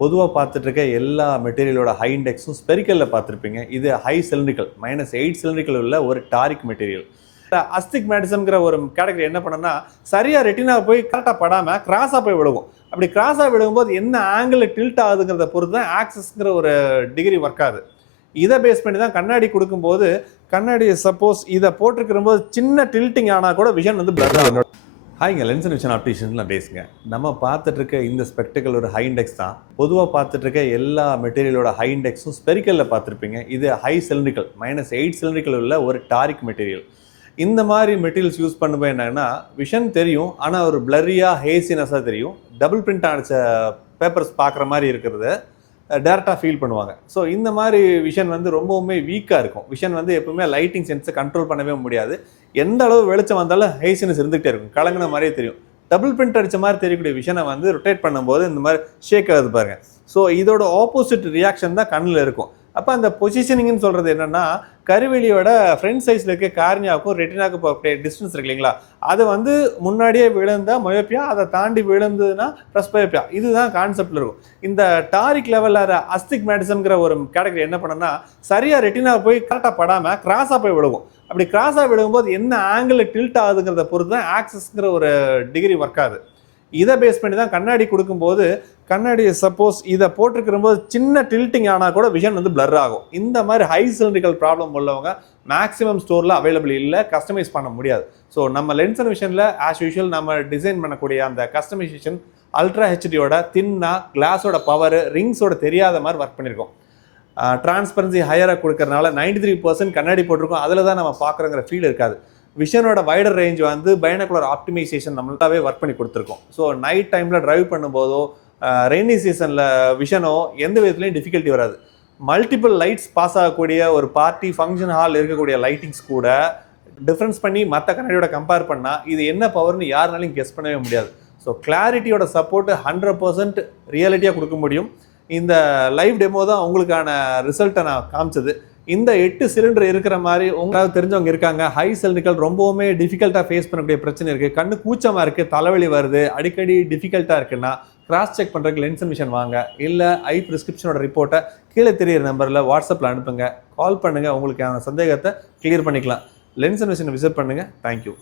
பொதுவாக பார்த்துட்டு இருக்க எல்லா மெட்டீரியலோட ஹை இண்டெக்ஸும் ஸ்பெரிக்கலில் பார்த்துருப்பீங்க. இது ஹை சிலிண்ட்ரிக்கல் -8 சிலிண்ட்ரிக்கல் உள்ள ஒரு டாரிக் மெட்டீரியல். அஸ்டிக்மேட்டிசம்ங்கிற ஒரு கேட்டகரி என்ன பண்ணனா சரியா ரெட்டினா போய் கரெக்டாக படாமல் கிராஸாக போய் விழுகும். அப்படி கிராஸாக விழுகும்போது என்ன ஆங்கிள் டில்ட் ஆகுதுங்கிறத பொறுத்து தான் ஆக்சஸ்ங்கிற ஒரு டிகிரி ஒர்க் ஆகுது. இதை பேஸ் பண்ணி தான் கண்ணாடி கொடுக்கும்போது கண்ணாடி சப்போஸ் இதை போட்டிருக்கிற போது சின்ன டில்ட்டிங் ஆனால் கூட விஷன் வந்து பிளர் ஆகும். ஹாய்ங்க, லென்ஸ் விஷன் ஆப்டிஷியன்ஸ்லாம் பேசுங்க. நம்ம பார்த்துட்டு இருக்க இந்த ஸ்பெக்டிக்கல் ஒரு ஹை இண்டெக்ஸ் தான். பொதுவாக பார்த்துட்டு இருக்க எல்லா மெட்டீரியலோட ஹை இண்டெக்ஸும் ஸ்பெரிக்கலில் பார்த்துருப்பீங்க. இது ஹை சிலிண்ட்ரிக்கல் -8 சிலிண்ட்ரிக்கல் உள்ள ஒரு டாரிக் மெட்டீரியல். இந்த மாதிரி மெட்டீரியல்ஸ் யூஸ் பண்ணும்போது என்னன்னா விஷன் தெரியும், ஆனால் ஒரு பிளரியாக ஹேசினஸாக தெரியும். டபுள் பிரிண்ட் அடிச்ச பேப்பர்ஸ் பார்க்குற மாதிரி இருக்கிறத டேரெக்டாக ஃபீல் பண்ணுவாங்க. ஸோ இந்த மாதிரி விஷன் வந்து ரொம்பவுமே வீக்காக இருக்கும். விஷன் வந்து எப்பவுமே லைட்டிங் சென்ஸை கண்ட்ரோல் பண்ணவே முடியாது. எந்த அளவு வெளிச்சம் வந்தாலும் ஹேசினஸ் இருந்துகிட்டே இருக்கும், கலங்கின மாதிரியே தெரியும். டபுள் பிரிண்ட் அடித்த மாதிரி தெரியக்கூடிய விஷனை வந்து ரொட்டேட் பண்ணும்போது இந்த மாதிரி ஷேக் ஆகுது பாருங்க. ஸோ இதோட ஆப்போசிட் ரியாக்ஷன் தான் கண்ணில் இருக்கும். அப்போ அந்த பொசிஷனிங்னு சொல்கிறது என்னென்னா கருவெளியோட ஃப்ரண்ட் சைஸில் இருக்க கார்னியாவுக்கும் ரெட்டினாவுக்கும் போகக்கூடிய டிஸ்டன்ஸ் இருக்கு இல்லைங்களா, அது வந்து முன்னாடியே விழுந்தால் மயோப்பியா, அதை தாண்டி விழுந்ததுன்னா ப்ரெஸ்பயோப்பியா. இதுதான் கான்செப்டில் இருக்கும். இந்த டாரிக் லெவலில் அஸ்டிக்மேட்டிசம்ங்கிற ஒரு கேட்டகரி என்ன பண்ணனா சரியாக ரெட்டினா போய் கரெக்டாக படாமல் கிராஸாக போய் விழுகும். அப்படி கிராஸாக விழுகும்போது என்ன ஆங்கிள் டில்ட் ஆகுதுங்கிறத பொறுத்து தான் ஆக்சஸ்ங்கிற ஒரு டிகிரி ஒர்க் ஆகுது. இதை பேஸ் பண்ணி தான் கண்ணாடி கொடுக்கும்போது கண்ணாடி சப்போஸ் இதை போட்டிருக்கிற போது சின்ன டில்ட்டிங் ஆனால் கூட விஷன் வந்து பிளர் ஆகும். இந்த மாதிரி ஹை சிலிண்ட்ரிக்கல் ப்ராப்ளம் உள்ளவங்க மேக்ஸிமம் ஸ்டோரில் அவைலபிள் இல்லை, கஸ்டமைஸ் பண்ண முடியாது. ஸோ நம்ம லென்ஸ் அண்ட் விஷனில் ஆஸ் யூஷுவல் நம்ம டிசைன் பண்ணக்கூடிய அந்த கஸ்டமைசேஷன் அல்ட்ரா ஹெச்டியோட தின்னா கிளாஸோட பவர் ரிங்ஸோட தெரியாத மாதிரி ஒர்க் பண்ணியிருக்கோம். டிரான்ஸ்பரன்சி ஹையராக கொடுக்கறதுனால 93% கண்ணாடி போட்டிருக்கோம். அதில் தான் நம்ம பார்க்குறோங்கிற ஃபீல் இருக்காது. விஷனோட வைடர் ரேஞ்ச் வந்து பைனாகுலர் ஆப்டிமைசேஷன் நம்மளாவே ஒர்க் பண்ணி கொடுத்துருக்கோம். ஸோ நைட் டைமில் ட்ரைவ் பண்ணும்போதோ ரெய்னி சீசனில் விஷனோ எந்த விதத்துலையும் டிஃபிகல்ட்டி வராது. மல்டிபிள் லைட்ஸ் பாஸ் ஆகக்கூடிய ஒரு பார்ட்டி ஃபங்க்ஷன் ஹால் இருக்கக்கூடிய லைட்டிங்ஸ் கூட டிஃப்ரென்ஸ் பண்ணி மற்ற கண்ணாடியோட கம்பேர் பண்ணால் இது என்ன பவர்னு யாருனாலையும் கெஸ் பண்ணவே முடியாது. ஸோ கிளாரிட்டியோட சப்போர்ட்டு 100% ரியாலிட்டியாக கொடுக்க முடியும். இந்த லைவ் டெமோ தான் உங்களுக்கான ரிசல்ட்டை நான் காமிச்சது. இந்த 8 சிலிண்டர் இருக்கிற மாதிரி உங்களுக்கு தெரிஞ்சவங்க இருக்காங்க. ஹை சிலிண்ட்ரிக்கல் ரொம்பவுமே டிஃபிகல்ட்டாக ஃபேஸ் பண்ணக்கூடிய பிரச்சனை இருக்குது, கண்ணு கூச்சமாக இருக்குது, தலைவலி வருது, அடிக்கடி டிஃபிகல்ட்டாக இருக்குன்னா கிராஸ் செக் பண்ணுறதுக்கு லென்ஸ் அண்ட் விஷன் வாங்க. இல்லை ஐ ப்ரிஸ்கிரிப்ஷனோட ரிப்போர்ட்டை கீழே தெரியிற நம்பரில் வாட்ஸ்அப்பில் அனுப்புங்க, கால் பண்ணுங்கள், உங்களுக்கான சந்தேகத்தை கிளியர் பண்ணிக்கலாம். லென்ஸ் அண்ட் விஷனை விசிட் பண்ணுங்கள். தேங்க்யூ.